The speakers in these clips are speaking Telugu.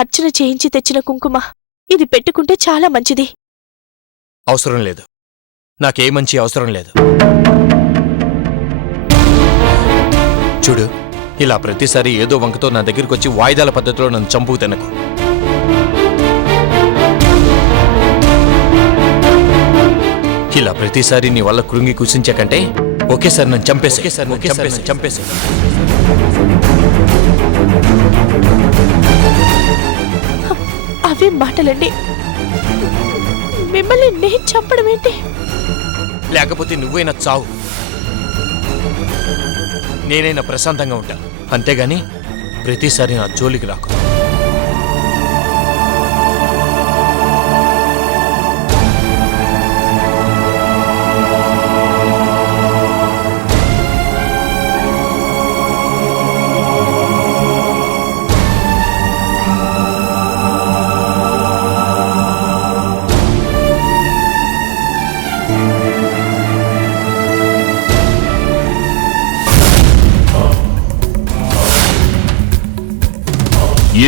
అర్చన చేయించి తెచ్చిన కుంకుమ. ఇది పెట్టుకుంటే చాలా మంచిది. అవసరం లేదు, నాకే మంచి అవసరం లేదు. చూడు, ఇలా ప్రతిసారి ఏదో వంకతో నా దగ్గరికొచ్చి వాయిదాల పద్ధతిలో నన్ను చంపుకు తినకు. ఇలా ప్రతిసారి నీ వల్ల కృంగి కుసించకంటే ఒకేసారి నన్ను చంపేసి. అవే మాటలండి. మిమ్మల్ని నేను చంపడం ఏంటి? లేకపోతే నువ్వైనా చావు, నేనైనా ప్రశాంతంగా ఉంటా. అంతేగాని ప్రతిసారి నా జోలికి రాకు.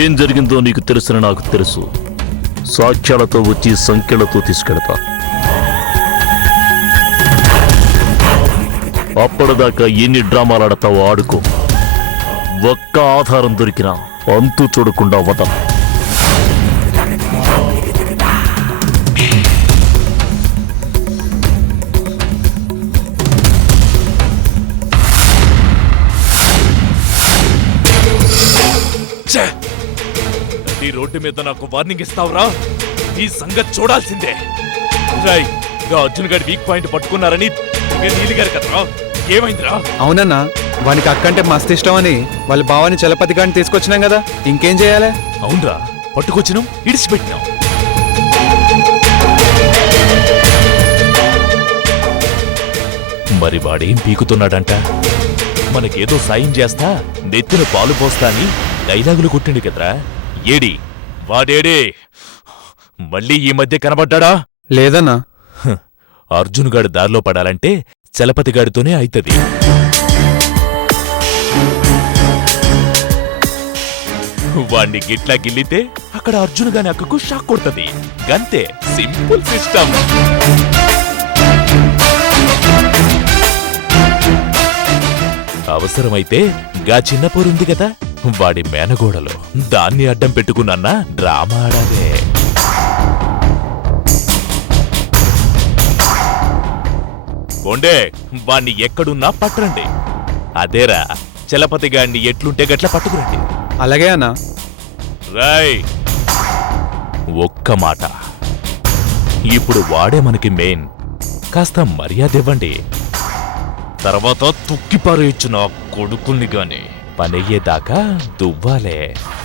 ఏం జరిగిందో నీకు తెలుసని నాకు తెలుసు. సాక్ష్యాలతో వచ్చి సంఖ్యలతో తీసుకెడతా. అప్పటిదాకా ఎన్ని డ్రామాలాడతావో ఆడుకో. ఒక్క ఆధారం దొరికినా అంతు చూడకుండా వదం. ఈ రోడ్డు మీద నాకు వార్నింగ్ ఇస్తావురా? ఈ సంగతి చూడాల్సిందే. రాయ్, అర్జున్ గారి వీక్ పాయింట్ పట్టుకున్నారని నీలిగారు కదరా, ఏమైందిరా? అవునన్నా, వానికి అక్కంటే మస్తు ఇష్టం అని వాళ్ళ బావని చలపతి గారిని తీసుకొచ్చినాం కదా, ఇంకేం చేయాలి? అవునరా, పట్టుకొచ్చినాం, ఇడిచిపెట్టినాం. మరి వాడేం పీకుతున్నాడంట? మనకేదో సాయం చేస్తా, నెత్తిన పాలు పోస్తా అని డైలాగులు కొట్టిండు కదరా. ఏడి వాడేడే? మళ్ళీ ఈ మధ్య కనబడ్డా? లేదన్నా. అర్జున్ గాడి దారిలో పడాలంటే చలపతి గాడితోనే అయితది. వాణ్ణి గిట్లా గిల్లితే అక్కడ అర్జున్ గాని అక్కకు షాక్ కొడుతుంది. గంతే, సింపుల్ సిస్టమ్. అవసరమైతే గా చిన్న పోరుంది కదా, వాడి మేనగోడలో దాన్ని అడ్డం పెట్టుకున్నా డ్రామా ఆడాలే. కొండే, వాణ్ణి ఎక్కడున్నా పట్టరండి. అదేరా, చలపతి గాడిని ఎట్లుంటే గట్ల పట్టుకురండి. అలాగే అన్నా. రాయ్, ఒక్క మాట, ఇప్పుడు వాడే మనకి మెయిన్. కాస్త మర్యాద ఇవ్వండి. తర్వాత తుక్కిపారేయచ్చు నా కొడుకుల్ని గాని. పనయ్యేదాకా దువ్వాలే.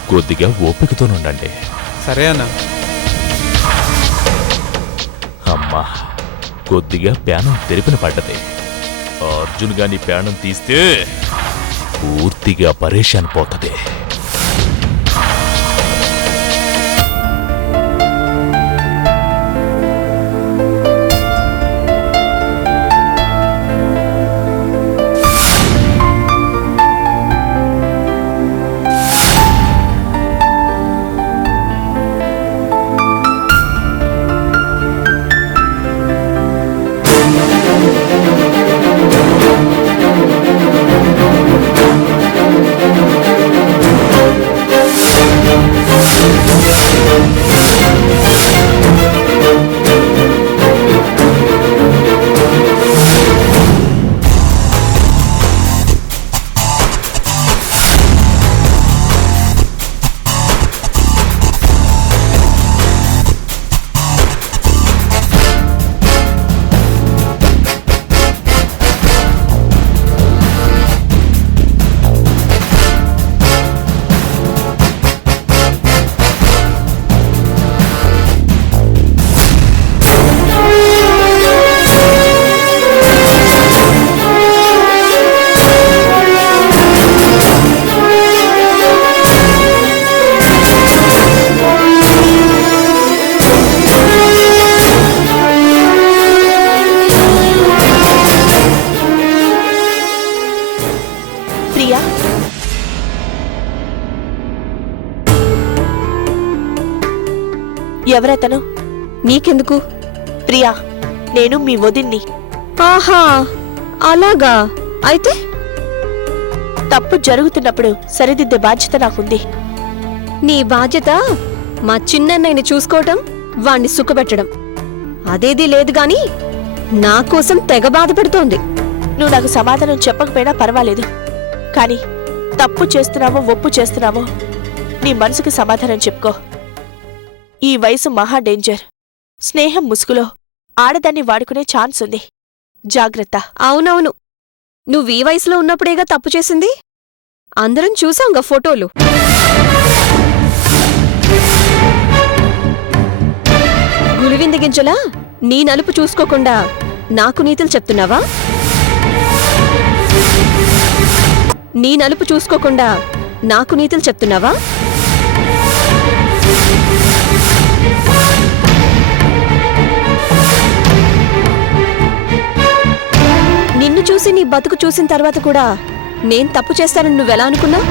కొద్దిగా ఓపికతోనుండండి. సరే అన్నా. అమ్మా, కొద్దిగా ప్యానం తెరిపిన పడ్డది. అర్జున్ గాని ప్యానం తీస్తే పూర్తిగా పరేషాన్ పోతది. ఎవరతను? నీకెందుకు? ప్రియా, నేను మీ వదిన్ని. ఆహా, అలాగా. అయితే తప్పు జరుగుతున్నప్పుడు సరిదిద్దే బాధ్యత నాకుంది. నీ బాధ్యత మా చిన్నన్నయ్యని చూసుకోవటం, వాణ్ణి సుఖపెట్టడం. అదేదీ లేదు గాని నా కోసం తెగ బాధపడుతోంది. నువ్వు నాకు సమాధానం చెప్పకపోయినా పర్వాలేదు, కానీ తప్పు చేస్తున్నావో ఒప్పు చేస్తున్నావో నీ మనసుకి సమాధానం చెప్పుకో. ఈ వయసు మహా డేంజర్. స్నేహం ముసుగులో ఆడదాన్ని వాడుకునే ఛాన్స్ ఉంది. జాగ్రత్త. అవునవును, నువ్వీ వయసులో ఉన్నప్పుడేగా తప్పు చేసింది. అందరం చూసాంగా ఫోటోలు. గులివింద గింజలా నీ నలుపు చూసుకోకుండా నాకు నీతులు చెప్తున్నావా? నీ నలుపు చూసుకోకుండా నాకు నీతులు చెప్తున్నావా? నిన్ను చూసి నీ బతుకు చూసిన తర్వాత కూడా నేను తప్పు చేస్తానని నువ్వెలా అనుకున్నా?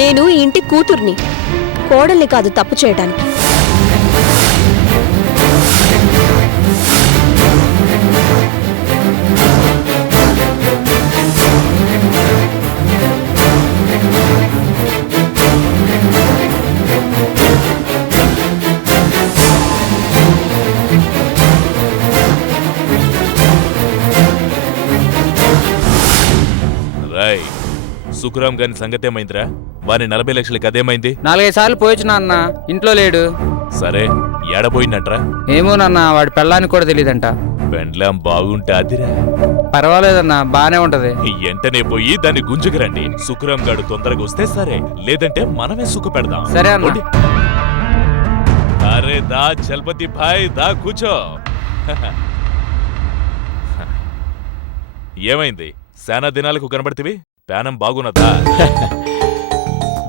నేను ఈ ఇంటి కూతుర్ని, కోడల్ని కాదు తప్పు చేయడానికి. రాయ్, సుఖరాం గారి సంగతేమైందిరా? వారి 40 లక్షలకి అదేమైంది? 4-5 సార్లు పోయొచ్చు నాన్న, ఇంట్లో లేడు. సరే, ఏడపోయినట్రా? ఏమో నాన్న, వాడి పెళ్ళానికి కూడా తెలియదంట. పెండ్లాం బాగుంటే అదిరా. పర్వాలేదన్నా, బానే ఉంటది. ఎంటనే పోయి దాన్ని గుంజుకురండి. సుఖరాం గాడు తొందరగా వస్తే సరే, లేదంటే మనమే సుఖ పెడదాం. సరే అన్న. ఓడి. అరే దా చలపతి భాయ్, దా కూర్చో. ఏమైంది? శానా దినాలకు కనబడితివి? ప్యానం బాగున్నదా?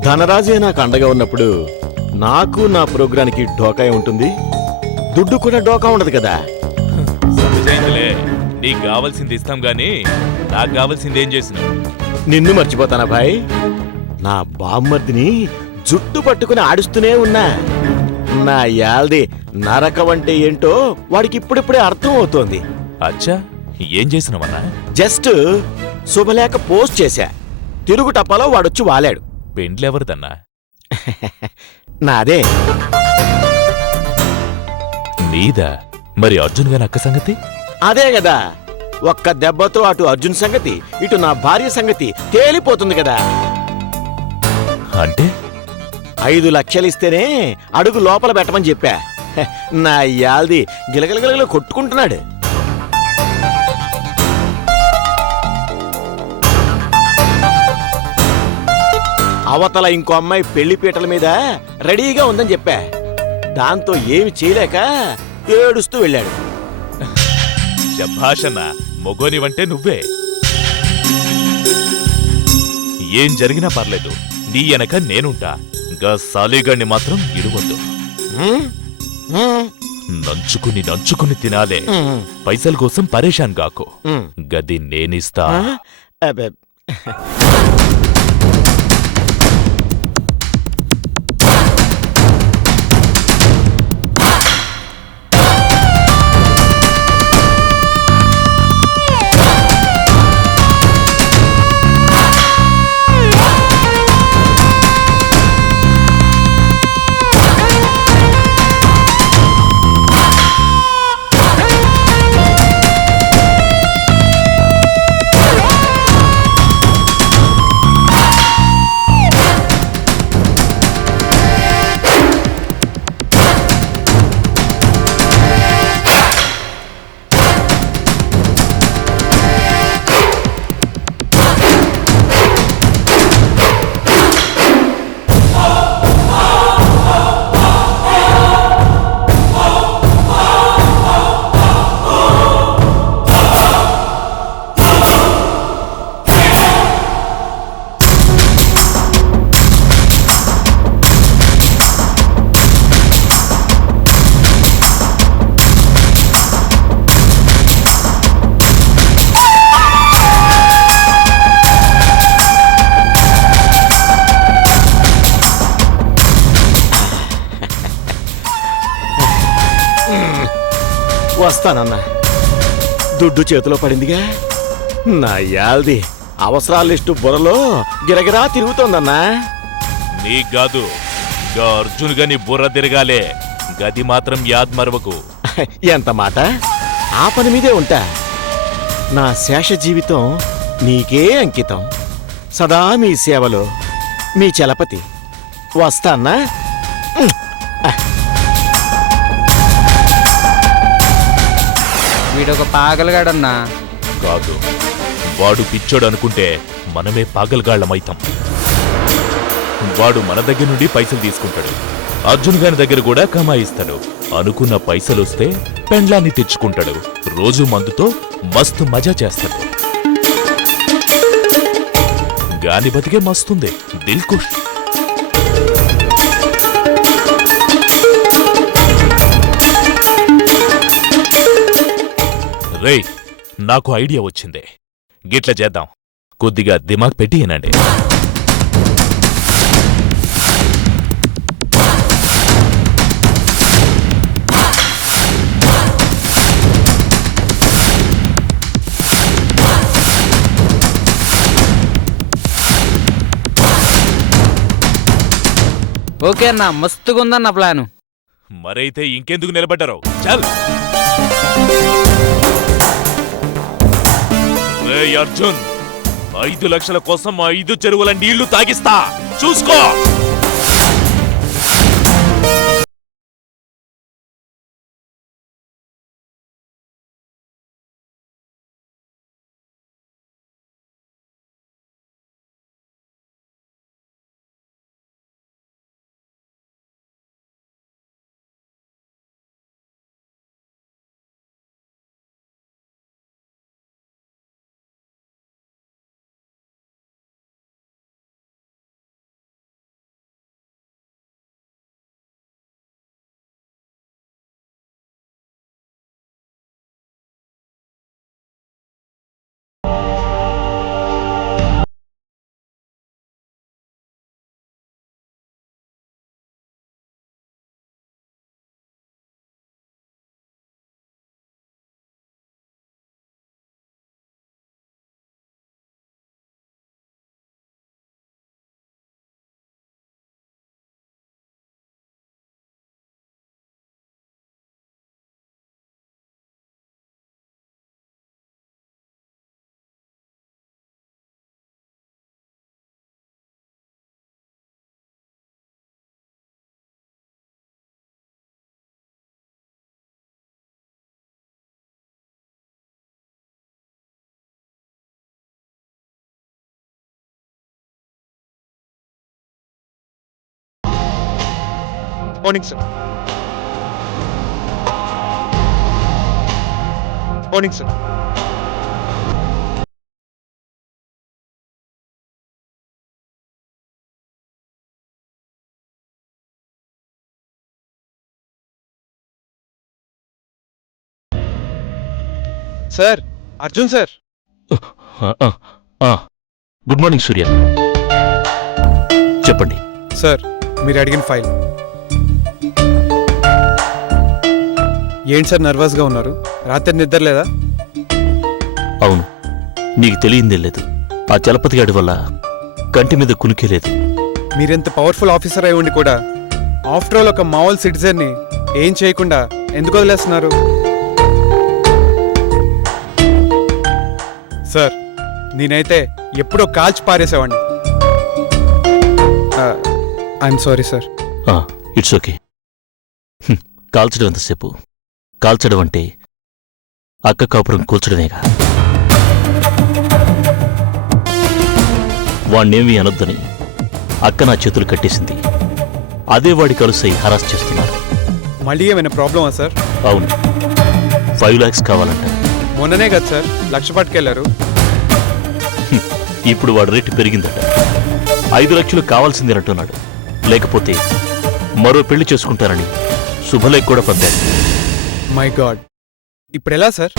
ధనరాజే నాకు అండగా ఉన్నప్పుడు నాకు నా ప్రోగ్రానికి డోకా ఉంటుంది, దుడ్డు కూడా డోకా ఉండదు కదా. సరిజైందిలే, నీకు కావాల్సింది ఇస్తాం గాని నాకు కావాల్సింది ఏం చేసినావు? నిన్ను మర్చిపోతానా భాయ్? నా బామ్మర్దిని జుట్టు పట్టుకుని ఆడుస్తూనే ఉన్నా. నా యాల్ది నరకం అంటే ఏంటో వాడికి ఇప్పుడిప్పుడే అర్థం అవుతోంది. అచ్చా, ఏం చేసినావన్నా? జస్ట్ శుభలేఖ పోస్ట్ చేశా, తిరుగు టపాలో వాడొచ్చి వాలాడు. పెండ్లెవరిదన్నా? నాదే. నీదా? మరి అర్జున్ గారి అక్క సంగతి? అదే కదా, ఒక్క దెబ్బతో అటు అర్జున్ సంగతి, ఇటు నా భార్య సంగతి తేలిపోతుంది కదా. అంటే 5 లక్షలిస్తేనే అడుగు లోపల పెట్టమని చెప్పా. హె, నా యాల్ది గిలగిలగిలగిల కొట్టుకుంటున్నాడు. అవతల ఇంకో అమ్మాయి పెళ్లి పీటల మీద రెడీగా ఉందని చెప్పా. దాంతో ఏమి చేయలేక ఏడుస్తూ వెళ్ళాడు. శభాషన్నా, మొగోనివంటే నువ్వే. ఏం జరిగినా పర్లేదు, నీ వెనక నేనుంటా. గా సాలీగాడిని మాత్రం ఇడువద్దు. హ్మ్? హ్మ్? నంచుకుని నంచుకుని తినాలే. పైసల కోసం పరేషాన్ గాకు. హ్మ్. గది నేనిస్తా. ఆ? అబ్బే. వస్తానన్నా. దుడ్డు చేతిలో పడిందిగా. నా యాల్ది అవసరాల లిస్టు బుర్రలో గిరగిరా తిరుగుతోందన్నా. నీకు గా అర్జున్ గని బుర్ర తిరగాలే, గది మాత్రం యాద్ మరవకు. ఎంత మాట, ఆ పని మీదే ఉంటా. నా శేష జీవితం నీకే అంకితం. సదా మీ సేవలో మీ చలపతి. వస్తాన్నా. వీడొక పాగలగాడన్నా. కాదు, వాడు పిచ్చోడు అనుకుంటే మనమే పాగలగాళ్లమైతాం. వాడు మన దగ్గర నుండి పైసలు తీసుకుంటాడు, అర్జున్ గారి దగ్గర కూడా కమాయిస్తాడు. అనుకున్న పైసలొస్తే పెండ్లాన్ని తెచ్చుకుంటాడు, రోజు మందుతో మస్తు మజా చేస్తాడు. గాని బతికే మస్తుంది దిల్ ఖుష్. రేయ్, నాకు ఐడియా వచ్చింది. గిట్ల చేద్దాం, కొద్దిగా దిమాగ్ పెట్టి వినండి. ఓకే అన్న, మస్తుగా ఉందన్న ప్లాను. మరైతే ఇంకెందుకు నిలబడ్డారో చల్. రేయ్ అర్జున్, 5 లక్షల కోసం 5 చెరువుల నీళ్లు తాగిస్తా, చూసుకో. Morning sir. Morning sir. Sir, Arjun sir. Good morning Surya, చెప్పండి. సార్, మీరు అడిగిన ఫైల్. ఏంటి సార్ నర్వస్గా ఉన్నారు? రాత్రి నిద్ర లేదా? అవును, నీకు తెలియందే లేదు. ఆ చలపతి గాడి వల్ల కంటి మీద కునికే లేదు. మీరెంత పవర్ఫుల్ ఆఫీసర్ అయి ఉండి కూడా ఆఫ్టర్ ఆల్ ఒక మామూలు సిటిజన్ని ఏం చేయకుండా ఎందుకు వదిలేస్తున్నారు? సార్, నేనైతే ఎప్పుడో కాల్చి పారేసేవాడిని. I'm sorry sir. It's okay. కాల్చడం ఎంతసేపు? కాల్చడం అంటే అక్క కాపురం కూల్చడమేగా. వాణ్ణేమీ అనొద్దని అక్క నా చేతులు కట్టేసింది. అదే వాడి కలుసై హరాస్ చేస్తున్నారు. మళ్ళీ ఏమైనా ప్రాబ్లమా సార్? అవును, 5 lakhs కావాలంట. మొన్ననే కదా సార్ 1 లక్ష పట్టుకెళ్లారు. ఇప్పుడు వాడి రేటు పెరిగిందట. 5 లక్షలు కావాల్సిందేనంటున్నాడు. లేకపోతే మరో పెళ్లి చేసుకుంటారని శుభలేఖ కూడా పంపారు. మై గాడ్, ఇప్పుడు ఎలా సార్?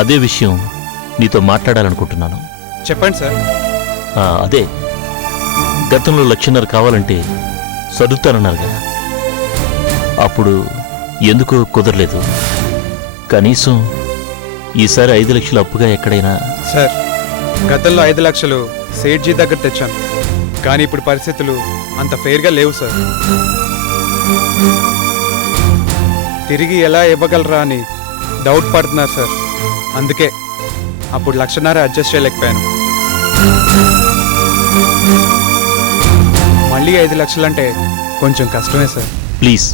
అదే విషయం నీతో మాట్లాడాలనుకుంటున్నాను. చెప్పండి సార్. అదే, గతంలో 1.5 లక్షలు కావాలంటే సర్దుతానన్నారుగా, అప్పుడు ఎందుకో కుదరలేదు. కనీసం ఈసారి 5 లక్షలు అప్పుగా ఎక్కడైనా సార్ గతంలో 5 లక్షలు సేట్జీ దగ్గర తెచ్చాను, కానీ ఇప్పుడు పరిస్థితులు అంత ఫెయిర్గా లేవు సార్. తిరిగి ఎలా ఇవ్వగలరా అని డౌట్ పడుతున్నారు సార్. అందుకే అప్పుడు 1,500,000 అడ్జస్ట్ చేయలేకపోయాను. మళ్ళీ 5 లక్షలు అంటే కొంచెం కష్టమే సార్. ప్లీజ్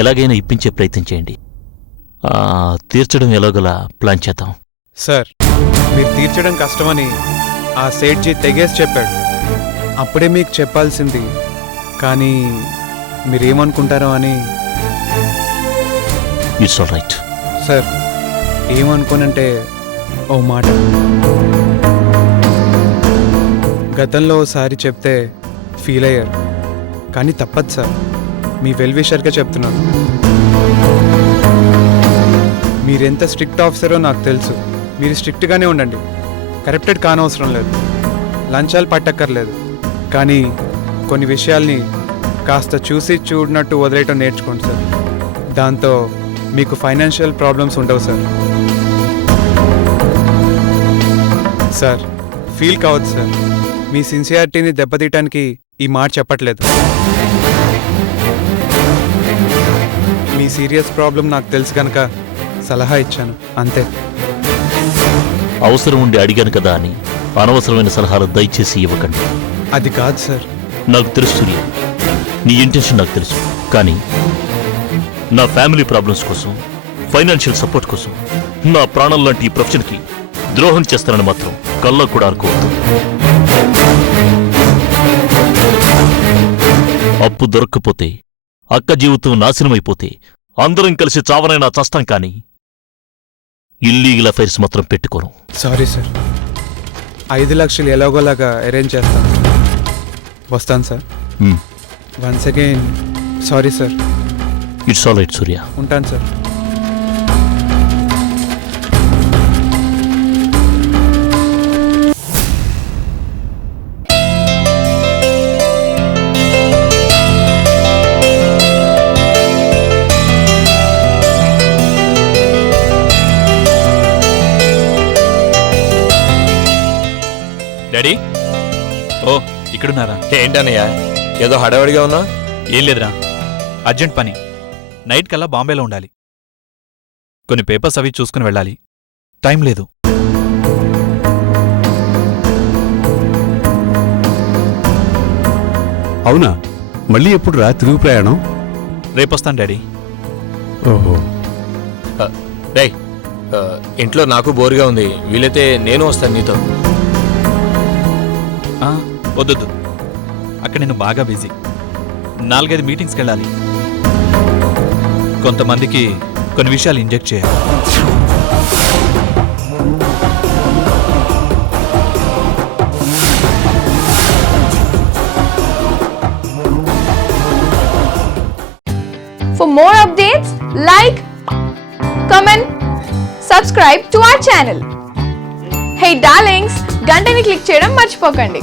ఎలాగైనా ఇప్పించే ప్రయత్నం చేయండి. తీర్చడం ఎలాగోలా ప్లాన్ చేద్దాం. సార్ మీరు తీర్చడం కష్టమని ఆ సేట్జీ తెగేసి చెప్పాడు. అప్పుడే మీకు చెప్పాల్సింది, కానీ మీరేమనుకుంటారో అని. It's all right. సార్ ఏమనుకోనంటే ఓ మాట, గతంలో ఓసారి చెప్తే ఫీల్ అయ్యారు, కానీ తప్పదు సార్. మీ వెల్ విషర్గా చెప్తున్నాను. మీరెంత స్ట్రిక్ట్ ఆఫీసరో నాకు తెలుసు. మీరు స్ట్రిక్ట్గానే ఉండండి, కరప్టెడ్ కానవసరం లేదు, లంచాలు పట్టక్కర్లేదు. కానీ కొన్ని విషయాల్ని కాస్త చూసి చూడనట్టు వదిలేయటం నేర్చుకోండి సార్. దాంతో మీకు ఫైనాన్షియల్ ప్రాబ్లమ్స్ ఉండవు సార్. సార్ ఫీల్ కావద్దు సార్, మీ సిన్సియారిటీని దెబ్బతీయటానికి ఈ మాట చెప్పట్లేదు. మీ సీరియస్ ప్రాబ్లం నాకు తెలుసు కనుక సలహా ఇచ్చాను అంతే. అవసరం ఉండి అడిగాను కదా అని అనవసరమైన సలహాలు దయచేసి ఇవ్వకండి. అది కాదు సార్. నాకు తెలుసు సూర్య, నీ ఇంటెన్షన్ నాకు తెలుసు. కానీ నా ఫ్యామిలీ ప్రాబ్లమ్స్ కోసం, ఫైనాన్షియల్ సపోర్ట్ కోసం నా ప్రాణం లాంటి ఈ ప్రొఫెషన్కి ద్రోహం చేస్తానని మాత్రం కళ్ళకు కూడా అనుకోవద్దు. అప్పు దొరక్కపోతే, అక్క జీవితం నాశనమైపోతే అందరం కలిసి చావనైనా చస్తాం, కానీ ఇల్లీగల్ అఫైర్స్ మాత్రం పెట్టుకోను. సారీ సార్, 5 లక్షలు ఎలాగోలాగా అరేంజ్ చేస్తాను. వస్తాను sir. Once again sorry sir. It's all right Surya. ఉంటాను సార్. డాడీ, ఓ ఇక్కడున్నారా? ఏంటన్నయ్య ఏదో హడావడిగా ఉన్నా? ఏం లేదురా, అర్జెంట్ పని. నైట్ కల్లా బాంబేలో ఉండాలి. కొన్ని పేపర్స్ అవి చూసుకుని వెళ్ళాలి. టైం లేదు. అవునా? మళ్ళీ ఎప్పుడు రా తిరుగు ప్రయాణం? రేపొస్తాను డాడీ. ఓహో. రేయ్, ఇంట్లో నాకు బోరుగా ఉంది, వీలైతే నేను వస్తాను నీతో. వద్దొద్దు, అక్కడ నేను బాగా బిజీ. 4-5 మీటింగ్స్కి వెళ్ళాలి. కొంతమందికి కొన్ని విషయాలు ఇంజెక్ట్ చేయాలి. For more updates, like, comment, subscribe to our channel. Hey darlings, గంటని click చేయడం మర్చిపోకండి.